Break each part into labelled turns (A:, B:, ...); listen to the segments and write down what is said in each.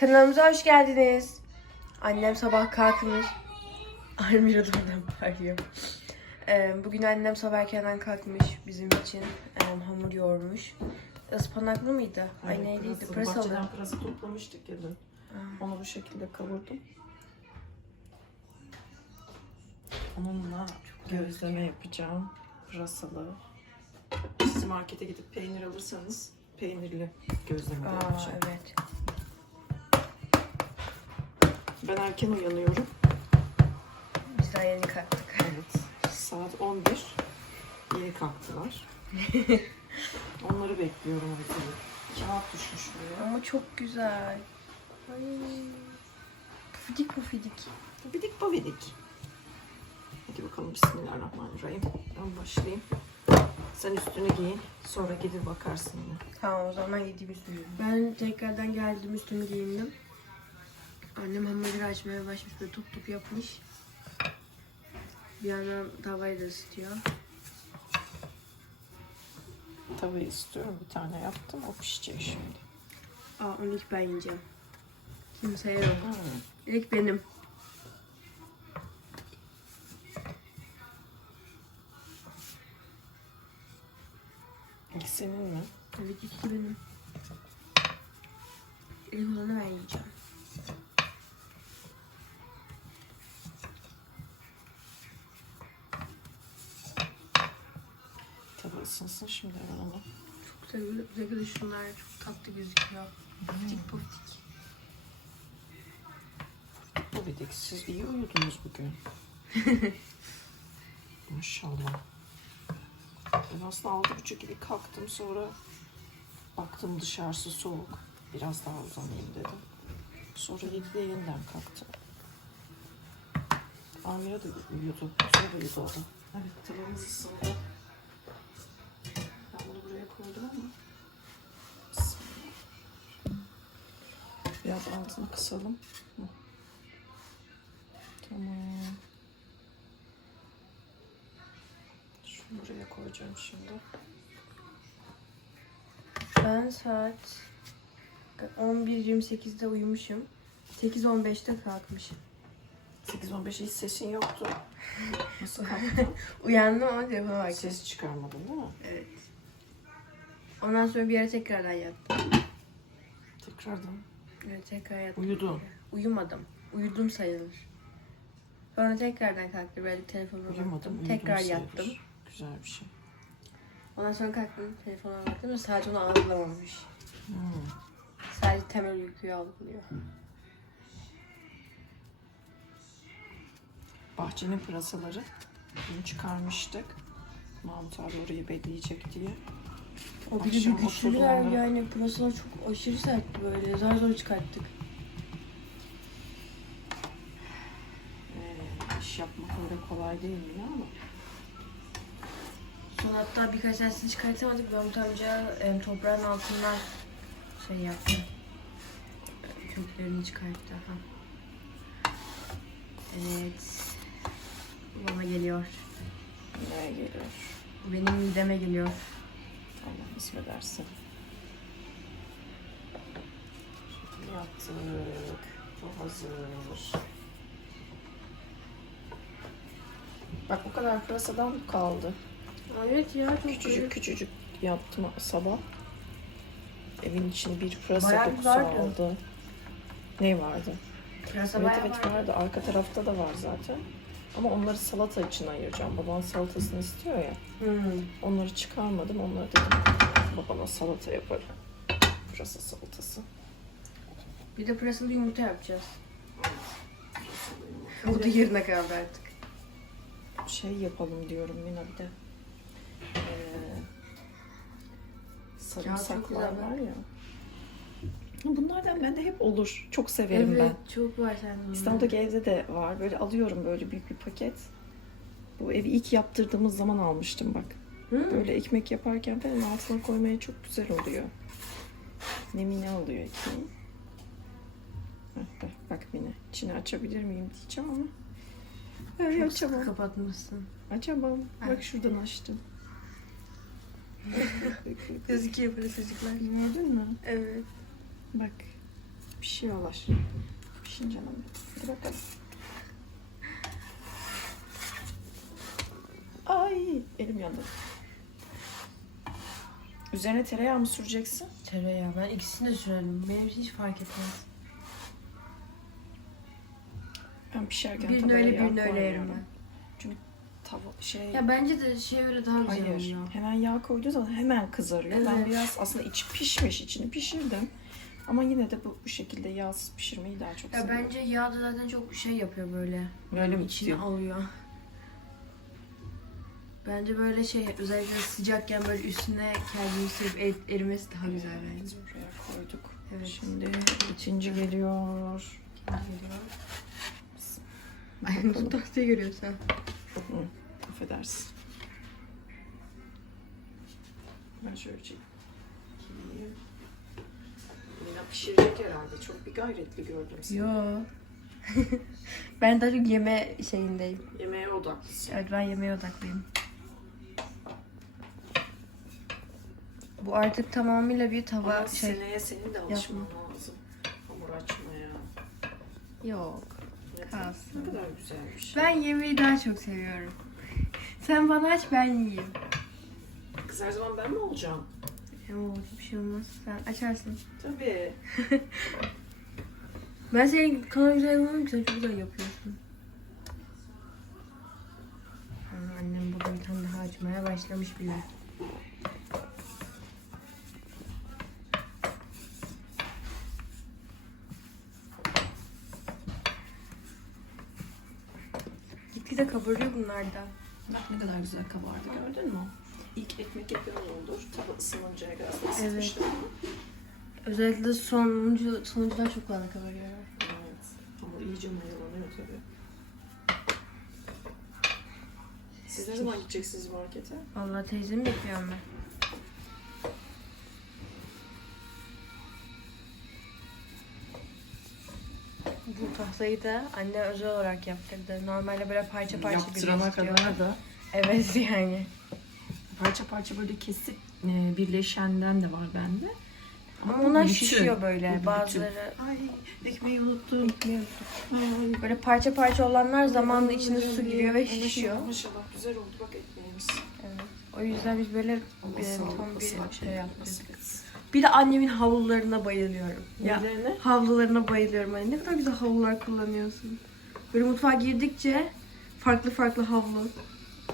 A: Kanalımıza hoş geldiniz. Annem sabah kalkmış. Almira da oradan bağırıyor. Ee, bugün annem sabah erkenden kalkmış bizim için. Ee, hamur yoğurmuş. Ispanaklı mıydı? Ay neyliydi?
B: pırasa.
A: Pırasalı.
B: Bahçeden pırasa toplamıştık ya dün. Onu bu şekilde kavurdum. Onunla gözleme yapacağım. Pırasalı. Siz markete gidip peynir alırsanız peynirli gözleme
A: Aa,
B: yapacağım.
A: evet.
B: Ben erken uyanıyorum.
A: Biz daha yeni kalktık.
B: Evet. Saat 11. Yeni kalktılar. Onları bekliyorum mesela. Kağıt düşmüş buraya.
A: Ama çok güzel. Ay. Pufidik pufidik.
B: Bidik babidik. Hadi bakalım Bismillahirrahmanirrahim. Ben başlayayım. Sen üstünü giyin. Sonra gidip bakarsın yine.
A: Tamam o zaman gideyim üstümü. Ben tekrardan geldim üstümü giyindim. Annem hamburger açmaya başlamış böyle tup tup yapmış. Bir yandan tavayı da ısıtıyor.
B: Tavayı istiyorum. Bir tane yaptım. O pişecek şimdi.
A: Aa onu ilk ben yiyeceğim. Kimseye yok.
B: Hmm.
A: İlk benim.
B: İlk senin mi?
A: Evet ilk benim. İlk olanı ben yiyeceğim.
B: Tava ısınsın şimdi onu.
A: Çok güzel. Özellikle şunlar çok tatlı gözüküyor. Puftik puftik.
B: Babidik siz iyi uyudunuz bugün. Maşallah. Ben aslında altı buçuk gibi kalktım sonra baktım dışarısı soğuk. Biraz daha uzanayım dedim. Sonra yedide yeniden kalktım. Amira da uyudu. Sonra uyudu o da. Evet tavamız ısındı. Biraz altını kısalım. Tamam. Şunu buraya koyacağım şimdi.
A: Ben saat 11.28'de uyumuşum. 8.15'te kalkmışım.
B: 8-15 hiç sesin yoktu. Nasıl kalktın?
A: Uyandım ama telefona baktım.
B: Ses çıkarmadın değil mi?
A: Evet. Ondan sonra bir ara tekrardan yattım.
B: Tekrardan.
A: Evet tekrar yattım.
B: Uyudun.
A: Uyumadım. Uyudum sayılır. Sonra tekrardan kalktım. Böyle telefona
B: Uyumadım.
A: baktım. Tekrar
B: sayılır.
A: yattım.
B: Güzel bir şey.
A: Ondan sonra kalktım telefona baktım. Sadece onu algılamamış.
B: Hmm.
A: Sadece temel uykuyu algılıyor.
B: Bahçenin pırasaları dün çıkarmıştık. Mahmut abi orayı bekleyecek diye.
A: O bir de bir güçlüler yani. Pırasalar çok aşırı sertti böyle. Zar zor çıkarttık.
B: Ee, iş yapmak öyle kolay değil mi ama.
A: Son hatta birkaç tanesini çıkartamadık. Mahmut amca em, toprağın altından şey yaptı. E, Köklerini çıkarttı. Ha. Evet. Bana geliyor.
B: Nereye geliyor?
A: Benim mideme geliyor.
B: Allah ismi. Şimdi yaptık. Bu hazır. Bak bu kadar pırasadan kaldı.
A: Evet ya çok
B: Küçücük küçücük yaptım sabah. Evin içine bir pırasa
A: Bayağı
B: dokusu
A: güzeldi.
B: aldı. Ne vardı?
A: Pırasa
B: Evet evet
A: var.
B: vardı. Arka tarafta da var zaten. Ama onları salata için ayıracağım. Babam salatasını istiyor ya.
A: Hmm.
B: Onları çıkarmadım. Onları dedim babana salata yaparım. Pırasa salatası.
A: Bir de pırasalı yumurta yapacağız. O da yerine kaldı artık.
B: Şey yapalım diyorum yine bir de. Ee, sarımsaklar var ya. Bunlardan bende hep olur. Çok severim
A: evet
B: ben.
A: çok var sende.
B: İstanbul'daki evde de var. Böyle alıyorum böyle büyük bir paket. Bu evi ilk yaptırdığımız zaman almıştım bak.
A: Hı?
B: Böyle ekmek yaparken falan altına koymaya çok güzel oluyor. Nemini alıyor ekmeği. Bak, bak Mine. İçini açabilir miyim diyeceğim ama. Öyle
A: Çok sıkı
B: açamam.
A: kapatmışsın.
B: Açamam.
A: Ha.
B: Bak şuradan açtım.
A: Gözüküyor pırasacıklar.
B: Gördün mü?
A: Evet.
B: Bak. Pişiyorlar. Pişince canım. Hadi bakalım. Ay elim yandı. Üzerine tereyağı mı süreceksin?
A: Tereyağı. Ben ikisini de sürerim. Benim için hiç fark etmez.
B: Ben pişerken
A: Birini öyle
B: yağ
A: birini öyle yerim
B: koymuyorum.
A: ben.
B: Tava şey
A: Ya bence de şey öyle daha güzel
B: Hayır.
A: oluyor.
B: Hemen yağ koyduğu zaman hemen kızarıyor. Ben
A: Evet.
B: biraz aslında içi pişmiş, içini pişirdim. Ama yine de bu, bu şekilde yağsız pişirmeyi daha çok
A: Ya
B: seviyorum.
A: bence yağ da zaten çok şey yapıyor böyle.
B: Böyle mi
A: İçine alıyor. Bence böyle şey özellikle sıcakken böyle üstüne kendini sürüp er- erimesi daha güzel bence.
B: Buraya koyduk.
A: Evet.
B: Şimdi ikinci geliyor.
A: Geliyor. Ay bu tahtayı görüyorsun.
B: Hı, affedersin. Ben şöyle çekeyim. Yine pişirecek herhalde. Çok bir gayretli gördüm seni.
A: Yo. ben daha çok yeme şeyindeyim.
B: Yemeğe odaklısın.
A: Evet ben yemeğe odaklıyım. Bu artık tamamıyla bir tava
B: Ama
A: şey.
B: seneye senin de alışman lazım. Hamur açmaya.
A: Yok. Kalsın.
B: ne kadar güzelmiş.
A: Ben yemeği daha çok seviyorum. Sen bana aç ben yiyeyim.
B: Kız her zaman ben mi olacağım?
A: Yok bir şey olmaz. Sen açarsın.
B: Tabii.
A: Ben senin kadar güzel yapamam ki sen çok güzel yapıyorsun. Ha, annem bir tane daha açmaya başlamış bile. Gitgide kabarıyor bunlar da.
B: Bak ne kadar güzel kabardı gördün mü? İlk ekmek yapılan olur. Tava ısınıncaya kadar ısıtmıştım.
A: Özellikle sonuncu, sonuncular çok fazla kabarıyor.
B: Evet. Hamur iyice mayalanıyor tabii. Siz ne zaman gideceksiniz markete?
A: Vallahi teyzemi bekliyorum ben. Bu tahtayı da anne özel olarak yaptırdı. Normalde böyle parça parça
B: Yaptırana
A: birleştiriyor.
B: kadar da
A: Evet yani.
B: parça parça böyle kesip e, birleşenden de var bende.
A: Ama
B: bu
A: onlar
B: bütün.
A: şişiyor böyle.
B: bütün.
A: Bazıları
B: Ay ekmeği unuttum.
A: ekmeği
B: Ay.
A: Böyle parça parça olanlar zamanla içine su giriyor ve şişiyor.
B: Maşallah güzel oldu bak ekmeğimiz.
A: Evet. O yüzden biz böyle e,
B: Sağlıklı,
A: tam bir şey yaptık. Bir de annemin havlularına bayılıyorum. Ya
B: Nelerine?
A: havlularına bayılıyorum. Hani ne kadar güzel havlular kullanıyorsun. Böyle mutfağa girdikçe farklı farklı havlu.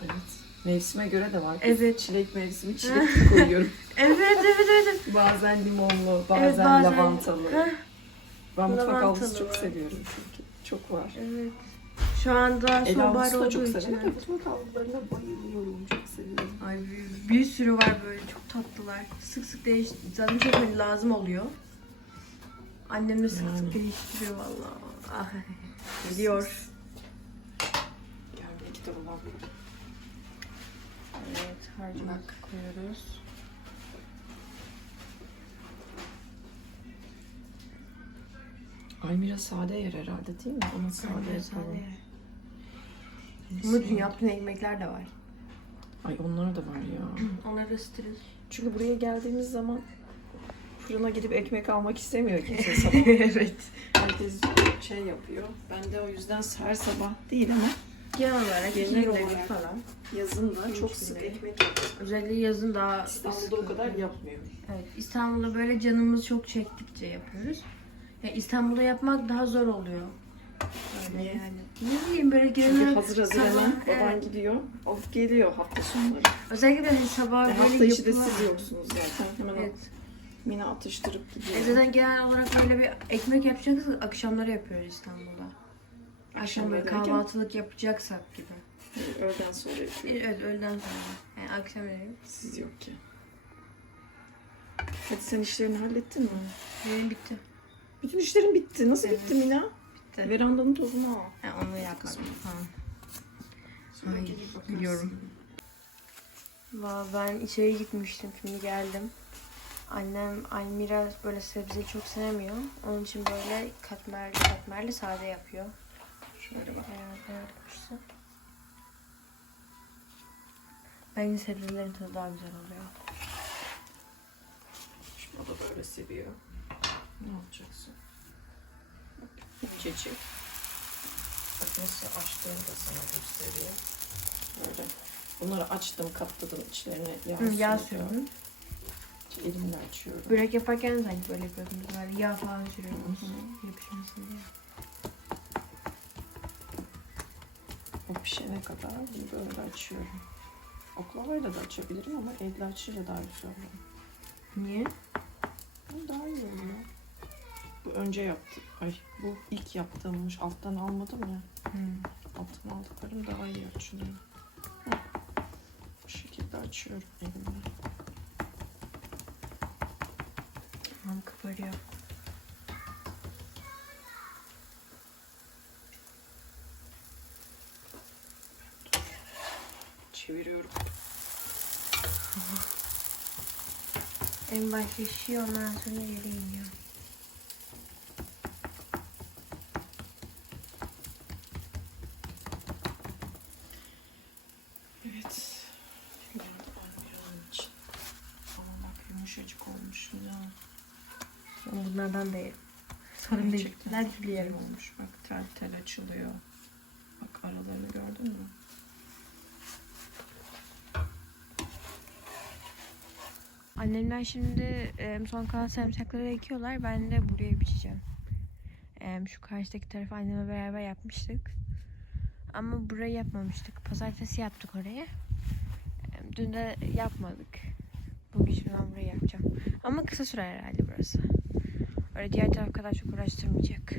B: Evet. Mevsime göre de var.
A: Evet.
B: Çilek mevsimi çilek koyuyorum.
A: Evet evet evet. evet.
B: bazen limonlu, bazen,
A: Evet, bazen-
B: lavantalı.
A: Heh,
B: Ben mutfak havlusu çok seviyorum çünkü. Çok var.
A: evet. Şu anda
B: El
A: sonbahar olduğu
B: çok
A: için.
B: severim. Mutfak havlularına bayılıyorum. Çok seviyorum.
A: Ay bir, bir sürü var böyle çok tatlılar. Sık sık değiş zaten çok hani lazım oluyor. Annem de sık
B: Yani.
A: sık değiştiriyor vallahi. Ah, geliyor.
B: Geldi kitabı var.
A: Evet harcını koyuyoruz.
B: Almira sade yer herhalde değil mi? Ona sade
A: Evet,
B: yapalım.
A: sade. Bunun için yaptığın ekmekler de var.
B: Ay onlar da var ya.
A: Onları ısıtırız.
B: Çünkü buraya geldiğimiz zaman fırına gidip ekmek almak istemiyor kimse sabah.
A: evet.
B: Herkes şey yapıyor. Ben de o yüzden her sabah değil ama
A: Genel olarak
B: genel
A: genel
B: olarak falan yazın da çok sık
A: günleri.
B: ekmek yapıyorum.
A: Özellikle yazın daha
B: İstanbul'da o kadar yapmıyorum.
A: Evet, İstanbul'da böyle canımız çok çektikçe yapıyoruz. Ya İstanbul'da yapmak daha zor oluyor. Öyle
B: Niye?
A: yani. Ne bileyim böyle
B: Çünkü
A: genel
B: hazır hazır
A: sabah,
B: hemen baban
A: evet.
B: gidiyor. Alıp geliyor hafta sonları.
A: Özellikle böyle sabah
B: E,
A: böyle
B: hafta içi de
A: yapılan-
B: siz yoksunuz zaten. Hemen
A: Evet.
B: Mine atıştırıp gidiyor.
A: E zaten genel olarak böyle bir ekmek yapacaksak akşamları yapıyoruz İstanbul'da. Akşam böyle
B: derken?
A: kahvaltılık yapacaksak gibi.
B: Öğleden sonra yapıyor.
A: Bir- Evet öğleden sonra. Yani akşam yemeği.
B: Siz yokken. Hadi sen işlerini hallettin mi?
A: Benim bitti.
B: Bütün işlerin bitti. Nasıl
A: Evet.
B: bitti Mina?
A: Bitti.
B: Verandanın tozunu al.
A: Yani onu Ay,
B: gelip bakarsın.
A: biliyorum. Valla ben içeri gitmiştim şimdi geldim. Annem Almira böyle sebzeyi çok sevmiyor. Onun için böyle katmerli katmerli sade yapıyor. Evet, evet, işte. Bence sebzelerin tadı daha güzel oluyor.
B: Şimdi o da böyle seviyor. Ne yapacaksın? yumuşacık. Bak nasıl açtığımı da sana göstereyim. Böyle. Bunları açtım, katladım içlerine yağ,
A: Hı, yağ sürdüm.
B: Elimle açıyorum.
A: Börek yaparken sanki böyle yapıyordum. Yağ falan sürüyorum. Yapışmasın diye.
B: O pişene kadar bunu böyle açıyorum. Oklavayla da açabilirim ama elle açınca daha güzel oluyor.
A: Niye?
B: Bu daha iyi oluyor. Bu önce yaptım. Ay bu ilk yaptığımmış. Alttan almadım ya. Alttan aldıklarım daha iyi açılıyor. Hı. Bu şekilde açıyorum elimle.
A: Tamam kabarıyor.
B: Çeviriyorum.
A: En başta şişiyor ondan sonra yere iniyor.
B: Evet. İçin. Ama bak yumuşacık olmuş ya.
A: Sonra bunlardan da yerim. Sorun değil.
B: Gerçekten güzel
A: yerim.
B: olmuş. Bak tel tel açılıyor. Bak aralarını gördün mü?
A: Annemler şimdi son kalan sarımsakları ekiyorlar. Ben de buraya biçeceğim. Şu karşıdaki tarafı anneme beraber yapmıştık. Ama burayı yapmamıştık. Pazartesi yaptık oraya. E, dün de yapmadık. Bugün şimdi burayı yapacağım. Ama kısa sürer herhalde burası. Öyle diğer taraf kadar çok uğraştırmayacak.